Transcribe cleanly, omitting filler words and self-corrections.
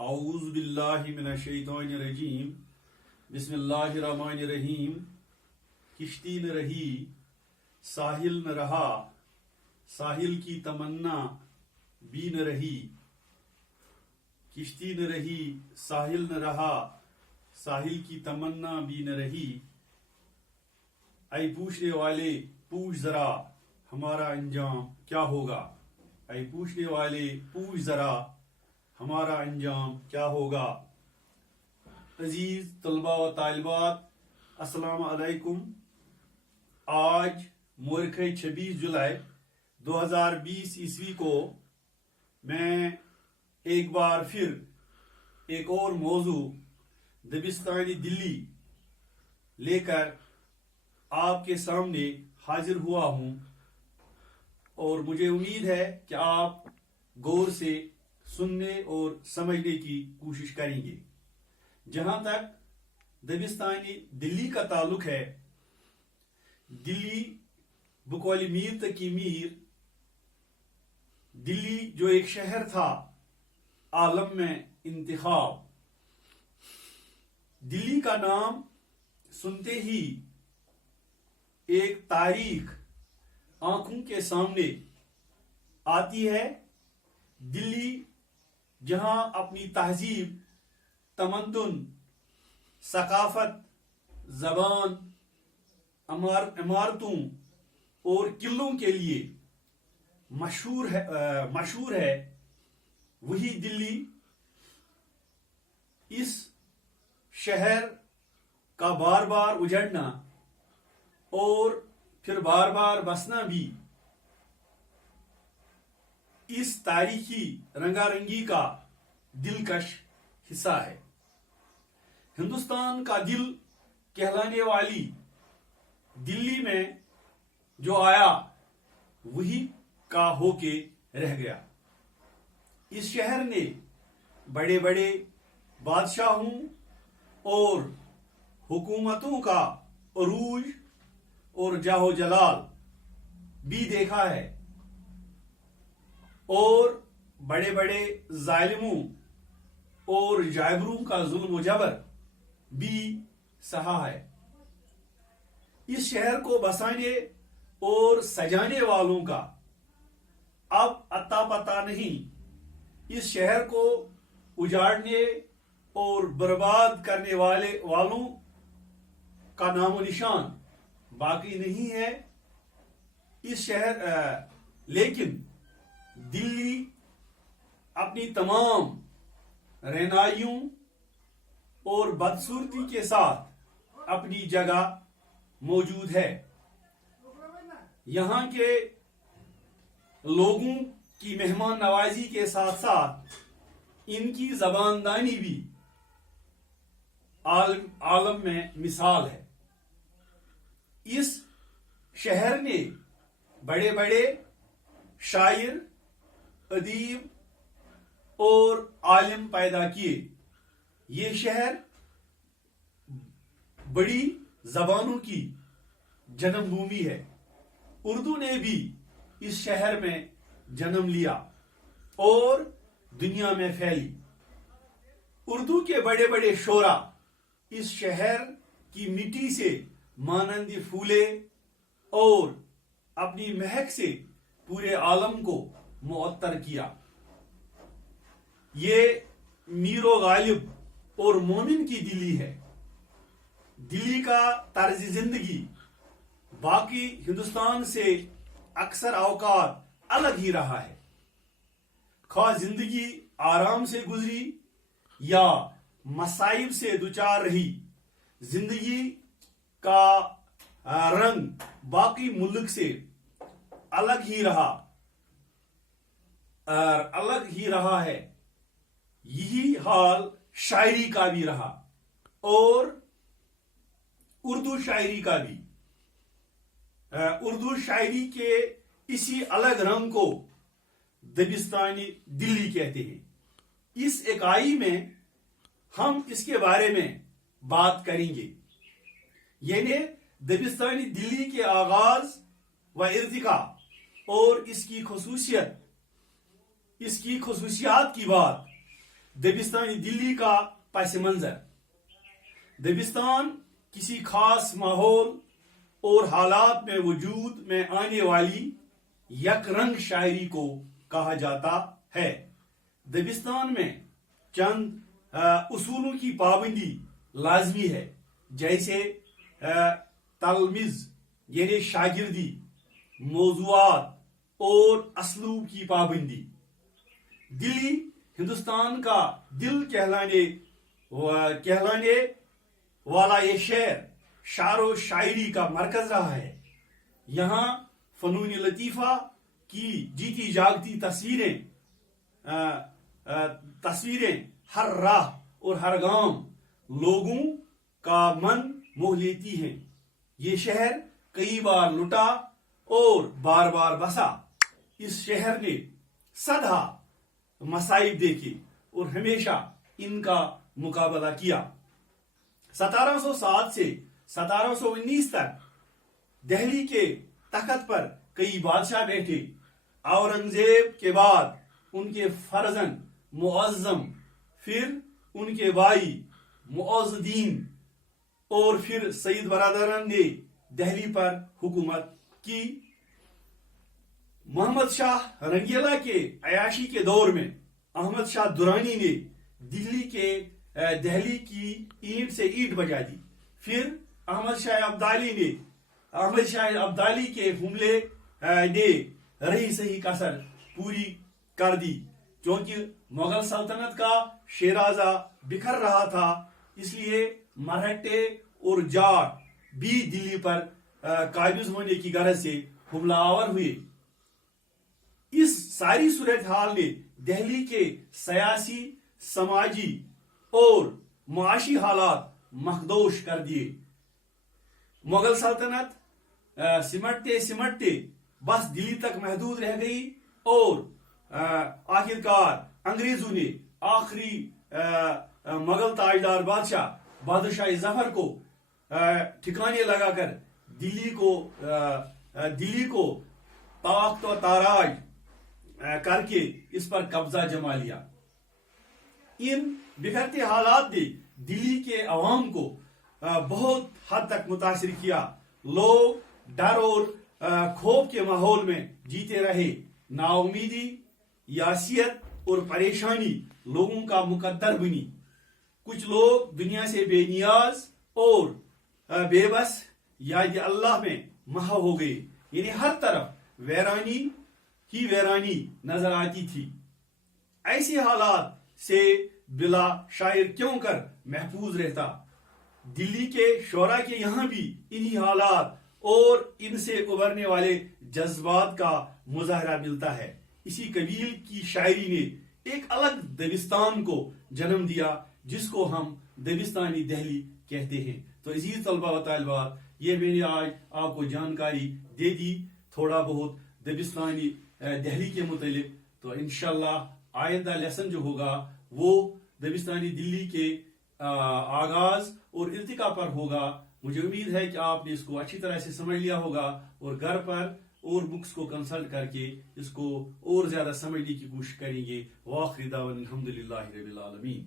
औज़ बिल्लाहि मिनश्शैतानिर्रजीम बिस्मिल्लाहिर्रहमानिर्रहीम। किश्ती न रही साहिल न रहा, साहिल की तमन्ना भी न रही। किश्ती न रही साहिल न रहा, साहिल की तमन्ना भी न रही। ऐ पूछने वाले पूछ जरा हमारा अंजाम क्या होगा। ऐ पूछने वाले पूछ जरा हमारा अंजाम क्या होगा। अजीज तलबा व तालिबात, अस्सलाम अलैकुम। आज मोरख 26 जुलाई 2020 ईस्वी को मैं एक बार फिर एक और मौजू दबिस्तानी दिल्ली लेकर आपके सामने हाजिर हुआ हूं और मुझे उम्मीद है कि आप गौर से सुनने और समझने की कोशिश करेंगे। जहां तक दबिस्तानी दिल्ली का ताल्लुक है, दिल्ली बकौल मीर तक की मीर, दिल्ली जो एक शहर था आलम में इंतखाब। दिल्ली का नाम सुनते ही एक तारीख आंखों के सामने आती है। दिल्ली जहां अपनी तहजीब, तमद्दुन, सकाफत, जबान, इमारतों और किलों के लिए मशहूर है, वही दिल्ली इस शहर का बार बार उजड़ना और फिर बार बार बसना भी इस तारीखी रंगारंगी का दिलकश हिस्सा है। हिंदुस्तान का दिल कहलाने वाली दिल्ली में जो आया वही का होके रह गया। इस शहर ने बड़े बड़े बादशाहों और हुकूमतों का अरूज और जाहो जलाल भी देखा है और बड़े बड़े जालिमों और जाबरों का जुल्म जबर भी सहा है। इस शहर को बसाने और सजाने वालों का अब अता पता नहीं। इस शहर को उजाड़ने और बर्बाद करने वालों का नामो निशान बाकी नहीं है। इस शहर लेकिन दिल्ली अपनी तमाम रहनाइयों और बदसूरती के साथ अपनी जगह मौजूद है। यहाँ के लोगों की मेहमान नवाजी के साथ साथ इनकी जबानदानी भी आलम में मिसाल है। इस शहर ने बड़े बड़े शायर, अदीब और आलिम पैदा किए। ये शहर बड़ी जबानों की जन्मभूमि है। उर्दू ने भी इस शहर में जन्म लिया और दुनिया में फैली। उर्दू के बड़े बड़े शोरा इस शहर की मिट्टी से मानंदी फूले और अपनी महक से पूरे आलम को मुअत्तर किया। ये मीरो गालिब और मोमिन की दिल्ली है। दिल्ली का तर्ज जिंदगी बाकी हिंदुस्तान से अक्सर औकात अलग ही रहा है। खा जिंदगी आराम से गुजरी या मसाइब से दुचार रही, जिंदगी का रंग बाकी मुल्क से अलग ही रहा है। यही हाल शायरी का भी रहा और उर्दू शायरी का भी। उर्दू शायरी के इसी अलग रंग को दबिस्तानी दिल्ली कहते हैं। इस इकाई में हम इसके बारे में बात करेंगे, यानी दबिस्तानी दिल्ली के आगाज व इर्तिका और इसकी खसूसियात की बात दबिस्तानी दिल्ली का पस मंजर। दबिस्तान किसी खास माहौल और हालात में वजूद में आने वाली यकरंग शायरी को कहा जाता है। दबिस्तान में चंद उसूलों की पाबंदी लाजमी है, जैसे तलमिज यानी शागिर्दी, मौजूआत और असलूब की पाबंदी। दिल्ली हिंदुस्तान का दिल कहलाने वाला ये शहर शायरो शायरी का मरकज रहा है। यहाँ फनून लतीफ़ा की जीती जागती तस्वीरें हर राह और हर गांव लोगों का मन मोह लेती हैं। ये शहर कई बार लुटा और बार बार बसा। इस शहर ने सदा मसाइब देखे और हमेशा इनका मुकाबला किया। 1707 से 1719 तक दिल्ली के तख्त पर कई बादशाह बैठे। औरंगजेब के बाद उनके फर्जन मुअज्जम, फिर उनके भाई मुअज्जुद्दीन और फिर सईद बरादरन ने दिल्ली पर हुकूमत की। मोहम्मद शाह रंगीला के अयाशी के दौर में अहमद शाह दुरानी ने दिल्ली की ईंट से ईंट बजा दी। फिर अहमद शाह अब्दाली के हमले ने रही सही कसर पूरी कर दी। क्योंकि मुगल सल्तनत का शेराजा बिखर रहा था, इसलिए मराठे और जाट भी दिल्ली पर काबिज होने की गरज से हमलावर हुए। इस सारी सूरत हाल ने दिल्ली के सियासी, समाजी और मुआशी हालात मखदोश कर दिए। मुगल सल्तनत सिमटते बस दिल्ली तक महदूद रह गई और आखिरकार अंग्रेजों ने आखिरी मुगल ताजदार बादशाह बहादुर शाह जफर को ठिकाने लगाकर दिल्ली को ताख्त और ताराज करके इस पर कब्जा जमा लिया। इन बिखरते हालात ने दिल्ली के अवाम को बहुत हद तक मुतासिर किया। लोग डर और खौफ के माहौल में जीते रहे। नाउमीदी, यासियत और परेशानी लोगों का मुकद्दर बनी। कुछ लोग दुनिया से बेनियाज और बेबस या अल्लाह में महव हो गए। यानी हर तरफ वैरानी ही वैरानी नजर आती थी। ऐसे हालात से बिला शायर क्यों कर महफूज रहता। दिल्ली के शोरा के यहाँ भी इन्हीं हालात और इनसे उभरने वाले जज्बात का मुजाहरा मिलता है। इसी कबील की शायरी ने एक अलग दबिस्तान को जन्म दिया, जिसको हम दबिस्तानी दिल्ली कहते हैं। तो अजीज तलबा व तालिबात, ये मैंने आज आपको जानकारी दे दी थोड़ा बहुत दबिस्तानी दिल्ली के मुतालिक। तो इंशाल्लाह आइंदा लेसन जो होगा वो दबिस्तानी दिल्ली के आगाज और इर्तिका पर होगा। मुझे उम्मीद है कि आपने इसको अच्छी तरह से समझ लिया होगा और घर पर और बुक्स को कंसल्ट करके इसको और ज्यादा समझने की कोशिश करेंगे। वाखिर दावन अल्हम्दुलिल्लाहि रब्बिल आलमीन।